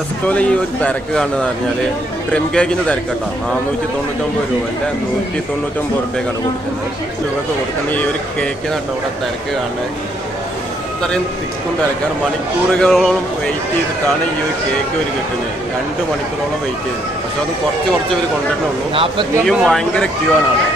റെസ്റ്റോയിൽ ഈ ഒരു തിരക്ക് കാണുന്നത് പറഞ്ഞാൽ ട്രിം കേക്കിൻ്റെ തിരക്കട്ടോ 499 രൂപൻ്റെ 199 രൂപയ്ക്കാണ് കൊടുക്കുന്നത്. രൂപയ്ക്ക് കൊടുക്കുന്ന ഈ ഒരു കേക്കിനാട്ടോ ഇവിടെ തിരക്ക് കാണുന്നത്. ഇത്രയും തിക്കും തിരക്കാണ്. മണിക്കൂറുകളോളം വെയിറ്റ് ചെയ്തിട്ടാണ് ഈ ഒരു കേക്ക് ഒരു കിട്ടുന്നത്. 2 മണിക്കൂറോളം വെയിറ്റ് ചെയ്തു. പക്ഷെ അത് കുറച്ച് ഇവർ കൊണ്ടുവരണുള്ളൂ. ഇനിയും ഭയങ്കര ക്യൂ ആണ് അവിടെ.